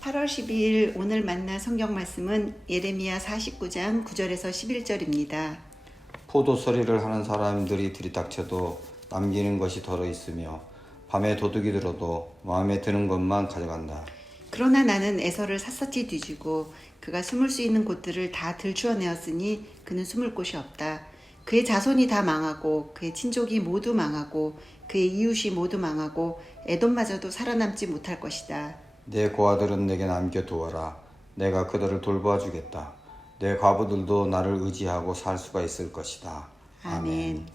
8월 12일 오늘 만난 성경 말씀은 예레미야 49장 9절에서 11절입니다. 포도서리를 하는 사람들이 들이닥쳐도 남기는 것이 덜어 있으며 밤에 도둑이 들어도 마음에 드는 것만 가져간다. 그러나 나는 에서를 샅샅이 뒤지고 그가 숨을 수 있는 곳들을 다 들추어내었으니 그는 숨을 곳이 없다. 그의 자손이 다 망하고 그의 친족이 모두 망하고 그의 이웃이 모두 망하고 에돔마저도 살아남지 못할 것이다. 내 고아들은 내게 남겨두어라. 내가 그들을 돌보아 주겠다. 내 과부들도 나를 의지하고 살 수가 있을 것이다. 아멘.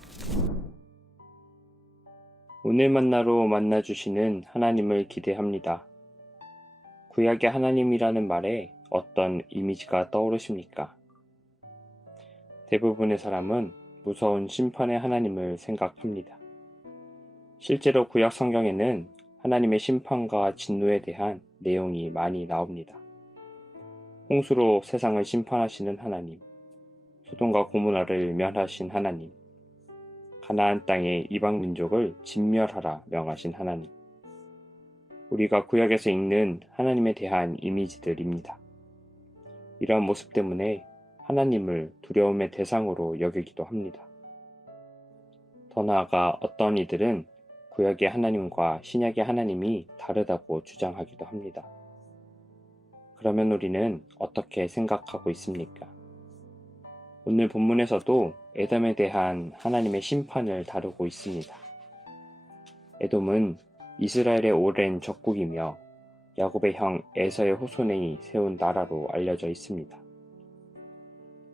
오늘 만나로 만나주시는 하나님을 기대합니다. 구약의 하나님이라는 말에 어떤 이미지가 떠오르십니까? 대부분의 사람은 무서운 심판의 하나님을 생각합니다. 실제로 구약 성경에는 하나님의 심판과 진노에 대한 내용이 많이 나옵니다. 홍수로 세상을 심판하시는 하나님, 소돔과 고모라를 멸하신 하나님, 가나안 땅의 이방 민족을 진멸하라 명하신 하나님. 우리가 구약에서 읽는 하나님에 대한 이미지들입니다. 이러한 모습 때문에 하나님을 두려움의 대상으로 여기기도 합니다. 더 나아가 어떤 이들은 구약의 하나님과 신약의 하나님이 다르다고 주장하기도 합니다. 그러면 우리는 어떻게 생각하고 있습니까? 오늘 본문에서도 에돔에 대한 하나님의 심판을 다루고 있습니다. 에돔은 이스라엘의 오랜 적국이며 야곱의 형 에서의 후손이 세운 나라로 알려져 있습니다.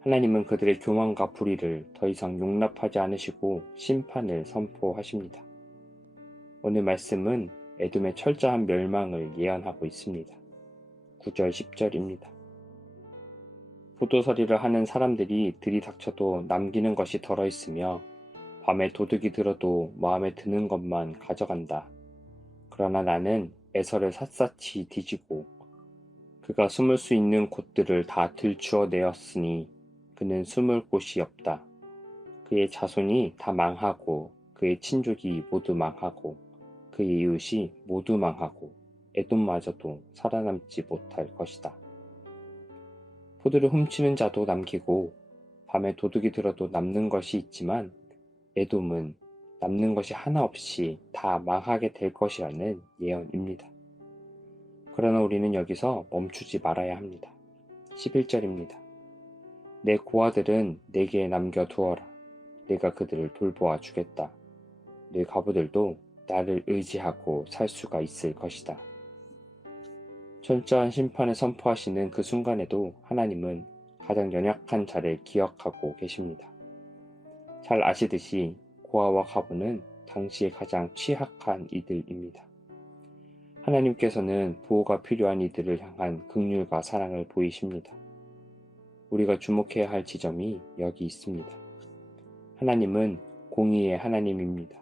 하나님은 그들의 교만과 불의를 더 이상 용납하지 않으시고 심판을 선포하십니다. 오늘 말씀은 에돔의 철저한 멸망을 예언하고 있습니다. 9절 10절입니다. 포도서리를 하는 사람들이 들이닥쳐도 남기는 것이 덜어 있으며 밤에 도둑이 들어도 마음에 드는 것만 가져간다. 그러나 나는 에서를 샅샅이 뒤지고 그가 숨을 수 있는 곳들을 다 들추어 내었으니 그는 숨을 곳이 없다. 그의 자손이 다 망하고 그의 친족이 모두 망하고 그의 이웃이 모두 망하고 에돔마저도 살아남지 못할 것이다. 포도를 훔치는 자도 남기고 밤에 도둑이 들어도 남는 것이 있지만 에돔은 남는 것이 하나 없이 다 망하게 될 것이라는 예언입니다. 그러나 우리는 여기서 멈추지 말아야 합니다. 11절입니다. 내 고아들은 내게 남겨두어라. 내가 그들을 돌보아 주겠다. 내 과부들도 나를 의지하고 살 수가 있을 것이다. 철저한 심판을 선포하시는 그 순간에도 하나님은 가장 연약한 자를 기억하고 계십니다. 잘 아시듯이 고아와 과부는 당시에 가장 취약한 이들입니다. 하나님께서는 보호가 필요한 이들을 향한 긍휼과 사랑을 보이십니다. 우리가 주목해야 할 지점이 여기 있습니다. 하나님은 공의의 하나님입니다.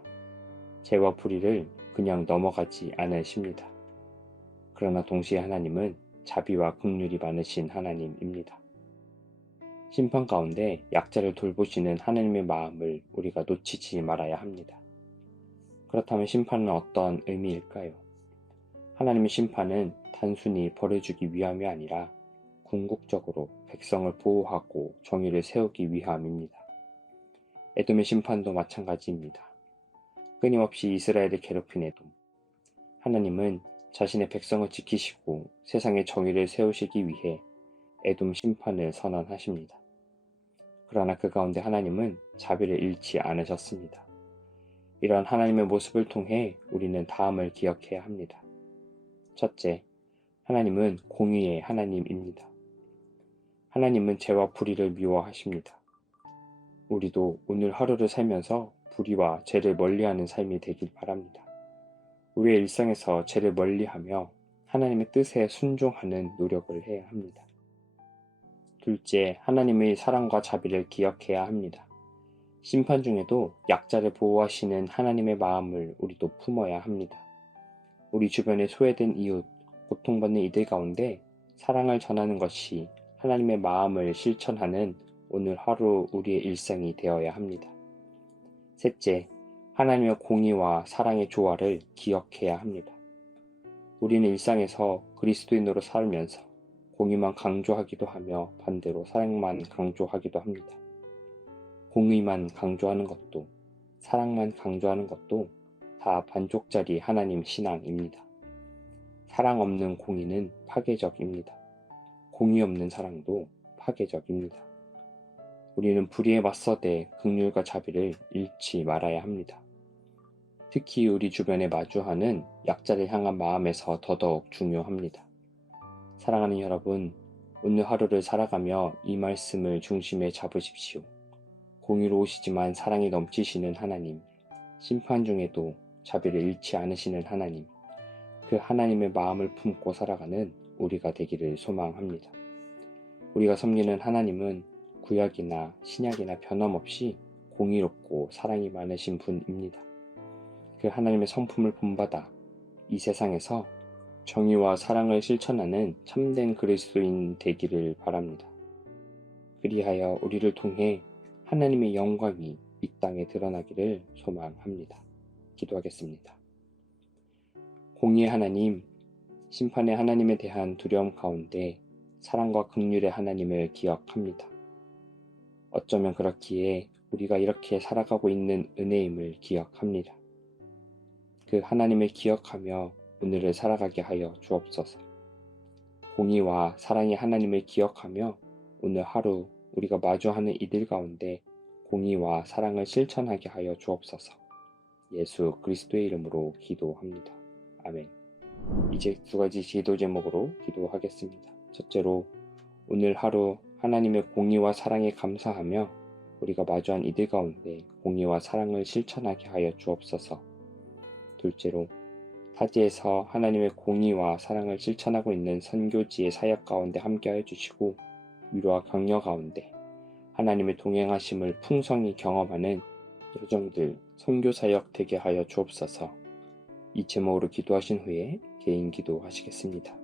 죄와 불의를 그냥 넘어가지 않으십니다. 그러나 동시에 하나님은 자비와 긍휼이 많으신 하나님입니다. 심판 가운데 약자를 돌보시는 하나님의 마음을 우리가 놓치지 말아야 합니다. 그렇다면 심판은 어떤 의미일까요? 하나님의 심판은 단순히 벌해주기 위함이 아니라 궁극적으로 백성을 보호하고 정의를 세우기 위함입니다. 에돔의 심판도 마찬가지입니다. 끊임없이 이스라엘을 괴롭힌 에돔. 하나님은 자신의 백성을 지키시고 세상의 정의를 세우시기 위해 에돔 심판을 선언하십니다. 그러나 그 가운데 하나님은 자비를 잃지 않으셨습니다. 이러한 하나님의 모습을 통해 우리는 다음을 기억해야 합니다. 첫째, 하나님은 공의의 하나님입니다. 하나님은 죄와 불의를 미워하십니다. 우리도 오늘 하루를 살면서 불의와 죄를 멀리하는 삶이 되길 바랍니다. 우리의 일상에서 죄를 멀리하며 하나님의 뜻에 순종하는 노력을 해야 합니다. 둘째, 하나님의 사랑과 자비를 기억해야 합니다. 심판 중에도 약자를 보호하시는 하나님의 마음을 우리도 품어야 합니다. 우리 주변에 소외된 이웃, 고통받는 이들 가운데 사랑을 전하는 것이 하나님의 마음을 실천하는 오늘 하루 우리의 일상이 되어야 합니다. 셋째, 하나님의 공의와 사랑의 조화를 기억해야 합니다. 우리는 일상에서 그리스도인으로 살면서 공의만 강조하기도 하며 반대로 사랑만 강조하기도 합니다. 공의만 강조하는 것도 사랑만 강조하는 것도 다 반쪽짜리 하나님 신앙입니다. 사랑 없는 공의는 파괴적입니다. 공의 없는 사랑도 파괴적입니다. 우리는 불의에 맞서되 긍휼과 자비를 잃지 말아야 합니다. 특히 우리 주변에 마주하는 약자를 향한 마음에서 더더욱 중요합니다. 사랑하는 여러분, 오늘 하루를 살아가며 이 말씀을 중심에 잡으십시오. 공의로우시지만 사랑이 넘치시는 하나님, 심판 중에도 자비를 잃지 않으시는 하나님, 그 하나님의 마음을 품고 살아가는 우리가 되기를 소망합니다. 우리가 섬기는 하나님은 구약이나 신약이나 변함없이 공의롭고 사랑이 많으신 분입니다. 그 하나님의 성품을 본받아 이 세상에서 정의와 사랑을 실천하는 참된 그리스도인 되기를 바랍니다. 그리하여 우리를 통해 하나님의 영광이 이 땅에 드러나기를 소망합니다. 기도하겠습니다. 공의의 하나님, 심판의 하나님에 대한 두려움 가운데 사랑과 긍휼의 하나님을 기억합니다. 어쩌면 그렇기에 우리가 이렇게 살아가고 있는 은혜임을 기억합니다. 그 하나님을 기억하며 오늘을 살아가게 하여 주옵소서. 공의와 사랑의 하나님을 기억하며 오늘 하루 우리가 마주하는 이들 가운데 공의와 사랑을 실천하게 하여 주옵소서. 예수 그리스도의 이름으로 기도합니다. 아멘. 이제 두 가지 기도 제목으로 기도하겠습니다. 첫째로 오늘 하루 하나님의 공의와 사랑에 감사하며 우리가 마주한 이들 가운데 공의와 사랑을 실천하게 하여 주옵소서. 둘째로 타지에서 하나님의 공의와 사랑을 실천하고 있는 선교지의 사역 가운데 함께하여 주시고 위로와 격려 가운데 하나님의 동행하심을 풍성히 경험하는 여정들 선교사역 되게 하여 주옵소서. 이 제목으로 기도하신 후에 개인 기도하시겠습니다.